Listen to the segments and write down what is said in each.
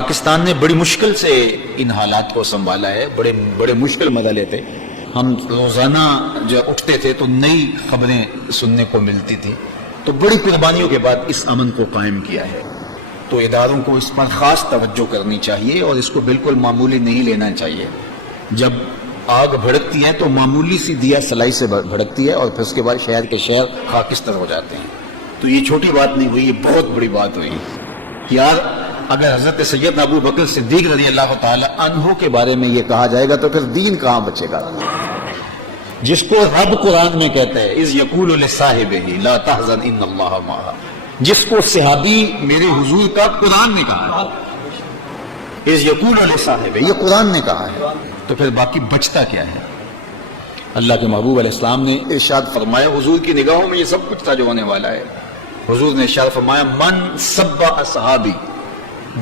پاکستان نے بڑی مشکل سے ان حالات کو سنبھالا ہے، بڑے مشکل مرحلے تھے۔ ہم روزانہ جو اٹھتے تھے تو نئی خبریں سننے کو ملتی تھی، تو بڑی قربانیوں کے بعد اس امن کو قائم کیا ہے۔ تو اداروں کو اس پر خاص توجہ کرنی چاہیے اور اس کو بالکل معمولی نہیں لینا چاہیے۔ جب آگ بھڑکتی ہے تو معمولی سی دیا سلائی سے بھڑکتی ہے اور پھر اس کے بعد شہر کے شہر خاکستر ہو جاتے ہیں۔ تو یہ چھوٹی بات نہیں ہوئی، یہ بہت بڑی بات ہوئی۔ یار اگر حضرت سیدنا ابو بکر صدیق رضی اللہ تعالی عنہ کے بارے میں یہ کہا جائے گا تو پھر دین کہاں بچے گا؟ جس کو رب قرآن میں کہتا ہے اذ یقول لصاحبہ لا تحزن ان اللہ معنا، جس کو صحابی میرے حضور کا قرآن نے کہا ہے، اذ یقول لصاحبہ، یہ قرآن نے کہا ہے، تو پھر باقی بچتا کیا ہے؟ اللہ کے محبوب علیہ السلام نے ارشاد فرمایا، حضور کی نگاہوں میں یہ سب کچھ تھا جو ہونے والا ہے۔ حضور نے ارشاد فرمایا من سب اصحابی،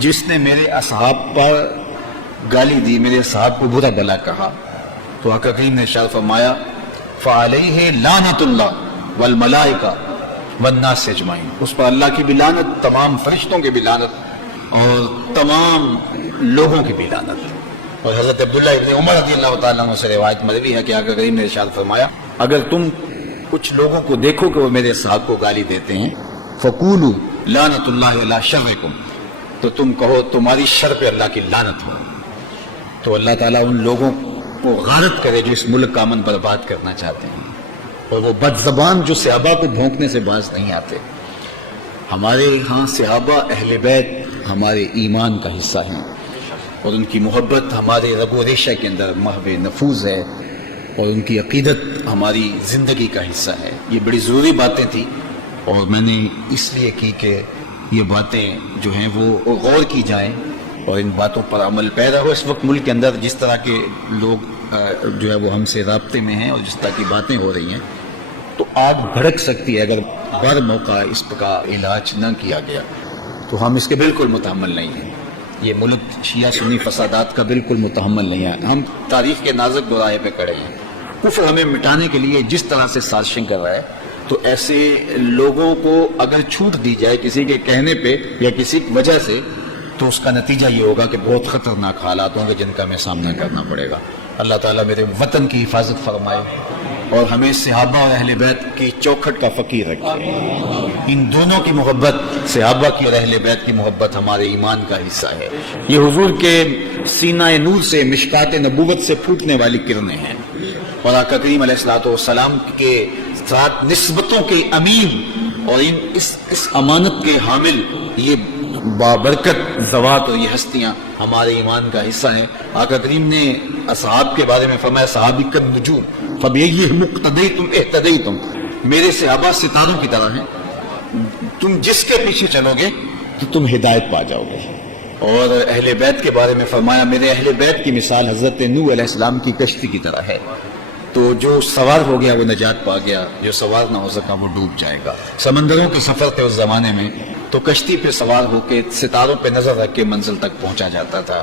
جس نے میرے اصحاب پر گالی دی، میرے اصحاب کو برا بھلا کہا، تو آقا کریم نے ارشاد فرمایا فعلیہ لعنت اللہ والملائکہ والناس اجمعین، اس پر اللہ کی بھی لعنت، تمام فرشتوں کی بھی لعنت اور تمام لوگوں کی بھی لعنت۔ اور حضرت عبداللہ ابن عمر رضی اللہ تعالیٰ عنہ سے روایت مروی ہے کہ آقا کریم نے ارشاد فرمایا اگر تم کچھ لوگوں کو دیکھو کہ وہ میرے صحاب کو گالی دیتے ہیں فقولوا لعنت اللہ علی شرکم، تو تم کہو تمہاری شر پہ اللہ کی لعنت ہو۔ تو اللہ تعالیٰ ان لوگوں کو غارت کرے جو اس ملک کا امن برباد کرنا چاہتے ہیں، اور وہ بد زبان جو صحابہ کو بھونکنے سے باز نہیں آتے۔ ہمارے ہاں صحابہ اہل بیت ہمارے ایمان کا حصہ ہیں، اور ان کی محبت ہمارے رگ و ریشہ کے اندر محو نفوذ ہے، اور ان کی عقیدت ہماری زندگی کا حصہ ہے۔ یہ بڑی ضروری باتیں تھیں، اور میں نے اس لیے کی کہ یہ باتیں جو ہیں وہ غور کی جائیں اور ان باتوں پر عمل پیرا ہو۔ اس وقت ملک کے اندر جس طرح کے لوگ جو ہے وہ ہم سے رابطے میں ہیں اور جس طرح کی باتیں ہو رہی ہیں، تو آگ بھڑک سکتی ہے اگر بر موقع اس کا علاج نہ کیا گیا، تو ہم اس کے بالکل متحمل نہیں ہیں۔ یہ ملک شیعہ سنی فسادات کا بالکل متحمل نہیں ہے۔ ہم تاریخ کے نازک دوراہے پہ کھڑے ہیں۔ کفر ہمیں مٹانے کے لیے جس طرح سے سازشیں کر رہا ہے، تو ایسے لوگوں کو اگر چھوٹ دی جائے کسی کے کہنے پہ یا کسی وجہ سے، تو اس کا نتیجہ یہ ہوگا کہ بہت خطرناک حالات ہوں گے جن کا ہمیں سامنا کرنا پڑے گا۔ اللہ تعالیٰ میرے وطن کی حفاظت فرمائے اور ہمیں صحابہ اور اہل بیت کی چوکھٹ کا فقیر رکھے۔ ان دونوں کی محبت، صحابہ کی اور اہل بیت کی محبت ہمارے ایمان کا حصہ ہے۔ یہ حضور کے سینہ نور سے، مشکات نبوت سے پھوٹنے والی کرنیں ہیں، اور آقا کریم علیہ الصلوۃ والسلام کے ساتھ نسبتوں کے امین اور اس امانت کے حامل یہ بابرکت ذوات اور یہ ہستیاں ہمارے ایمان کا حصہ ہیں۔ آقا کریم نے اصحاب کے بارے میں فرمایا صحابی کالنجوم فبأیہم اقتدیتم اہتدیتم، میرے صحابہ ستاروں کی طرح ہیں، تم جس کے پیچھے چلو گے تو تم ہدایت پا جاؤ گے۔ اور اہل بیت کے بارے میں فرمایا میرے اہل بیت کی مثال حضرت نوح علیہ السلام کی کشتی کی طرح ہے، تو جو سوار ہو گیا وہ نجات پا گیا، جو سوار نہ ہو سکا وہ ڈوب جائے گا۔ سمندروں کے سفر تھے اس زمانے میں، تو کشتی پہ سوار ہو کے ستاروں پہ نظر رکھ کے منزل تک پہنچا جاتا تھا۔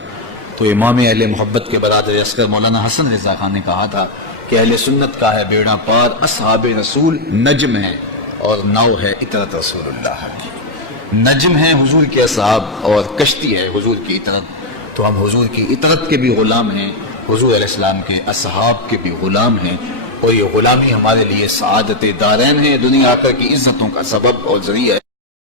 تو امام اہل محبت کے برادر اصغر مولانا حسن رضا خان نے کہا تھا کہ اہل سنت کا ہے بیڑا پار، اصحاب رسول نجم ہے اور ناؤ ہے اطرت رسول اللہ کی۔ نجم ہے حضور کے اصحاب اور کشتی ہے حضور کی اطرت، تو ہم حضور کی اطرت کے بھی غلام ہیں، حضور علیہ السلام کے اصحاب کے بھی غلام ہیں، اور یہ غلامی ہمارے لیے سعادت دارین ہے، دنیا آخر کی عزتوں کا سبب اور ذریعہ ہے۔